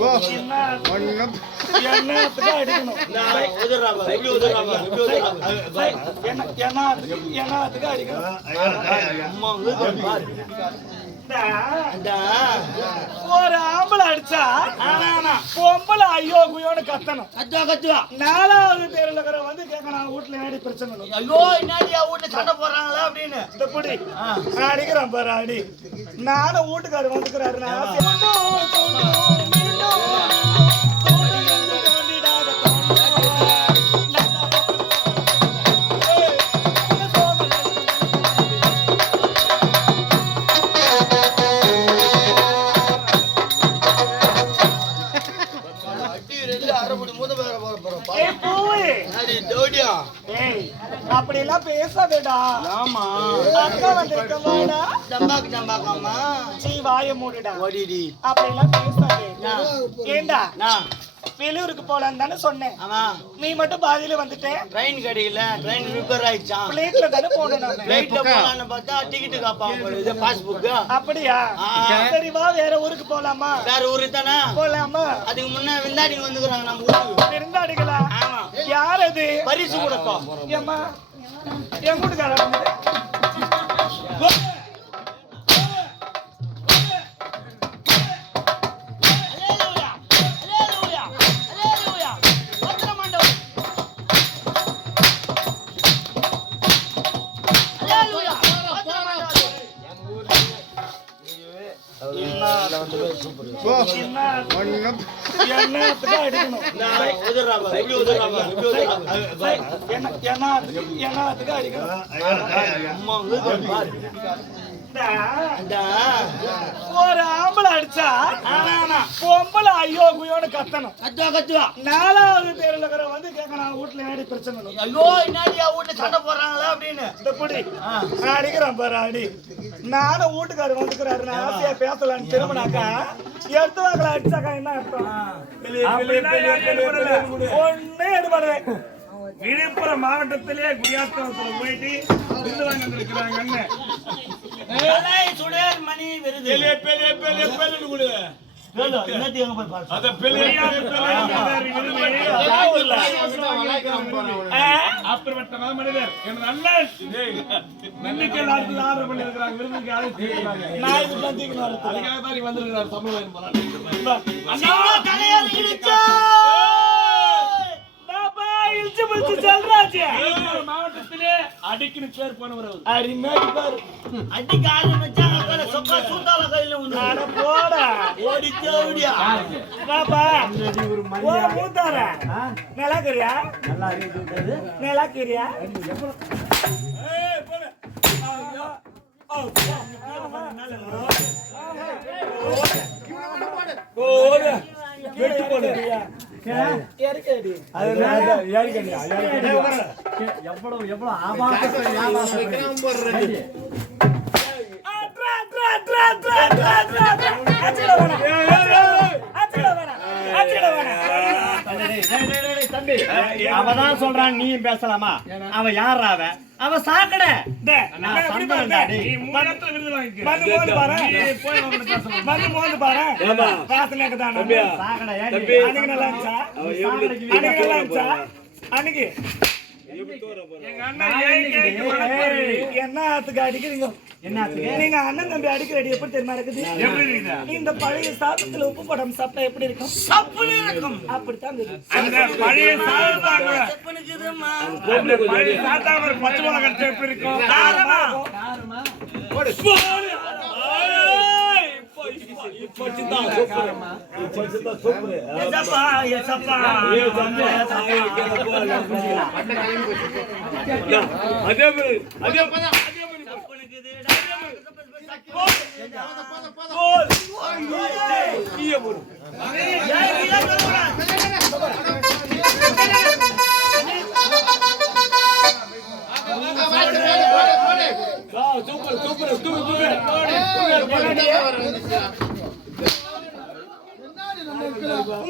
ஒன்னும் என்னத்துக்கு அடிக்கணும் என்னத்துக்கு அடிக்கணும் ஒரு ஆம்பளை அடிச்சா பொம்பளை ஐயோ குயோன்னு கத்தணும் கத்துவா 4வது தெருல இருக்கிற வந்து கேட்கணும் வீட்டுல என்னடி பிரச்சனை ஐயோ என்னடியா வீட்டுல சண்டை போடுறாங்களா அப்படின்னு இந்த புடி அடிக்கிறான் பாரு அடி நானும் வீட்டுக்காரர் வந்துக்கிறாரு அப்படிலாம் பேசாதடா. ஆமா அக்கா வந்திருக்கமாடா. ஜம்பாக்கு ஜம்பாக்காமா சீ வாயை மூடுடா. ஓடிடி அப்படிலாம் பேசாதே. ஏண்டா நான் வெளியூருக்கு போலான்னு தானே சொன்னேன். ஆமா நீ மட்டும் பாதியில வந்துட்டே. ட்ரெயின் கிடைக்கல, ட்ரெயின் ரிப்பேர் ஆயிடுச்சான். பிளேட்ல தானே போனோம் நாம. பிளேட்ல போலான்னு பார்த்தா டிக்கெட் காப்பாங்க இது பாஸ்புக். அப்படியா? சரி வா வேற ஊருக்கு போலாமா? வேற ஊருக்கு தானே போலாமா? அதுக்கு முன்ன விருந்தாடிங்க வந்துக்குறாங்க நம்ம ஊருக்கு. விருந்தாடிகளா? ஆமா. யார் அது? பரிசு கொடுக்கும். ஏம்மா என் வீட்டுக்காரர் வந்து என்னத்துக்கு அடிக்கணும் என்னத்துக்கு அடிக்கணும் ஒரு ஆம்பளை அடிச்சா பொம்பளை ஐயோ குயோன்னு கத்தணும் கத்துவா 4வது தெருல இருக்கிற வந்து கேட்கணும் வீட்டுல என்னடி பிரச்சனை ஐயோ என்னடியா வீட்டுல சண்டை போடுறாங்களா அப்படின்னு இந்த புடி அடிக்கிறான் பாரு அடி நானும் வீட்டுக்காரர் வந்துக்கிறாரு ஆசையா பேசலான்னு திரும்பினாக்கா எடுத்து வாக்கல அடிச்சாக்கா என்ன அர்த்தம் ஒன்னே எடுபடுறேன் விழுப்புரம் மாவட்டத்திலே குடியாத்தத்துல போயிட்டு விருது வாங்க வந்திருக்கிறாங்க சுடர் மணி விருது அப்படிப்பட்ட மனிதர் நல்ல நம்பிக்கை ஆர்டர் பண்ணி இருக்கிறாங்க விருதுக்கு வந்திருக்கிறார் தமிழ் மாவட்டத்திலே அடிக்கு பேர் போனவர் அடிக்க ஆரம்பிச்சா சொக்கா சூத்தால கையில ஒண்ணு போடா ஓடிச்சே ஓடியா பாப்பா ஓ மூத்தாரா நல்லா கரியா நல்லா கரியா ஏய் போடு போடு வெட்டு போடு எவ்வளவு அவதான் சொல்றான் நீ பேசலாமா? அவன் யார்? அவன் சாக்கட அன்னைக்கு என்னத்துக்கு அடிக்கிறீங்க? நீங்க அண்ணன் தம்பி அடிக்கிற அடி எப்படி தெரியுமா இருக்குது? இந்த பழைய சாதத்துல உப்பு படம் சாப்பிட்டா எப்படி இருக்கும்? அப்படித்தான் பழைய பச்சை மிளகா கடிச்சா எப்படி இருக்கும்?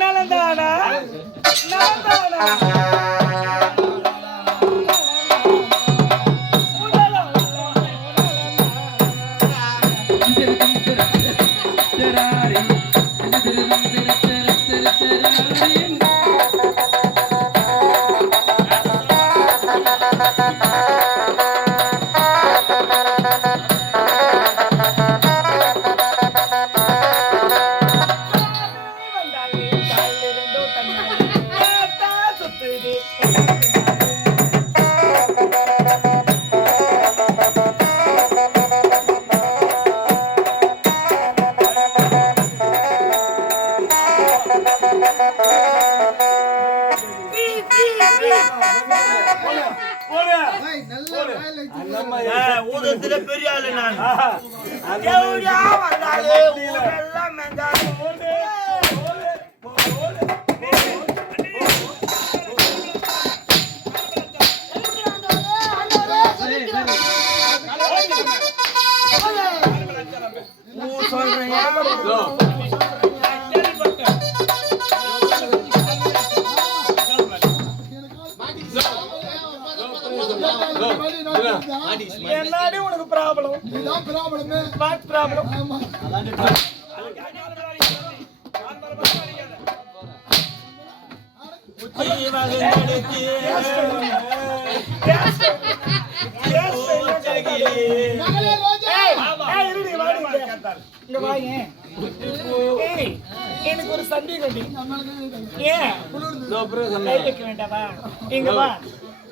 நலந்தானா ஊதத்துல பெரிய ஆளு நான் தேவடியா வந்தாலே ஊரெல்லாம் மெஞ்சாலே என்னடி உனக்கு ப்ராப்ளம்? இதுதான் ப்ராப்ளமே. What problem? ஆமா. மகளே ரோஜா. இருடி வாடி இங்க வாங்க. ஏய் எனக்கு ஒரு சந்தேகம் டி. ஏன் கை வைக்க வேண்டாமா? இங்க வா.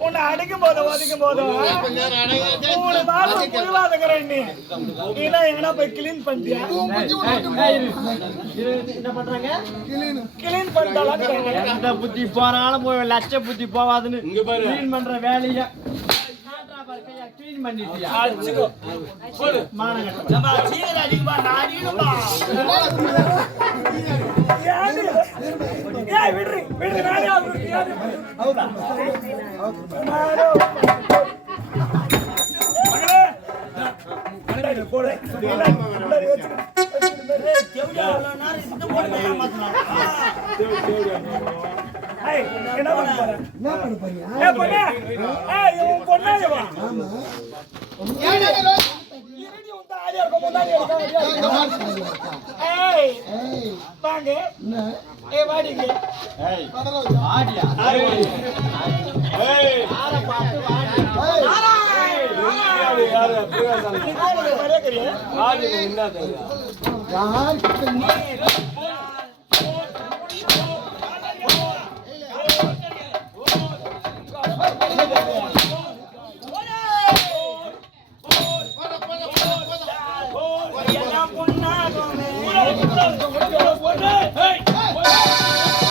உன்னை அடிக்கும் போது ஒதுக்கும் போது 3 மாசம் புழுவாதுங்கிறேன் நீ. இல்ல எங்கன்னா போய் கிளீன் பண்ணிட்டியா? என்ன பண்றாங்க? கிளீன் பண்ணிட்டாலாம் எந்த புத்தி போனாலும் போய் லட்ச புத்தி போவாதுன்னு கிளீன் பண்ற வேலைய கிளீன் பண்ணிட்டியா? அடிச்சுக்கோ. மானங்கட்டம். நம்ம சீக்கிரம் அடிக்குமா நான் அடிக்கணும்பா ஏய் விடுறி விடுறி நானே ஹவுதா மகளே அடடே போடு உள்ளாரி வச்சு தேவடியா அவ்வளோ நேரம் இந்த போட்டு ஏமாத்தினா ஏய் என்ன பண்ண போற? என்ன பண்ண போறியா? ஏய் பொண்ணே ஏய் உன் பொண்ணே வா ஏடா ரோஜா. இருடி உன் தாலியா இருக்க முன்னாடி இந்த இருக்க மாதிரி ஏய் ஏய் வாங்க என்ன? ஏய் வாடிங்க ஏய் வட ரோஜா. ஆடியா? ஏய் ஆற பாத்து வாடியா? நீ கோபுர வரைய கறியா யார் கிட்ட நீ? எல்லாம் பொண்ணாகுமே ஏய்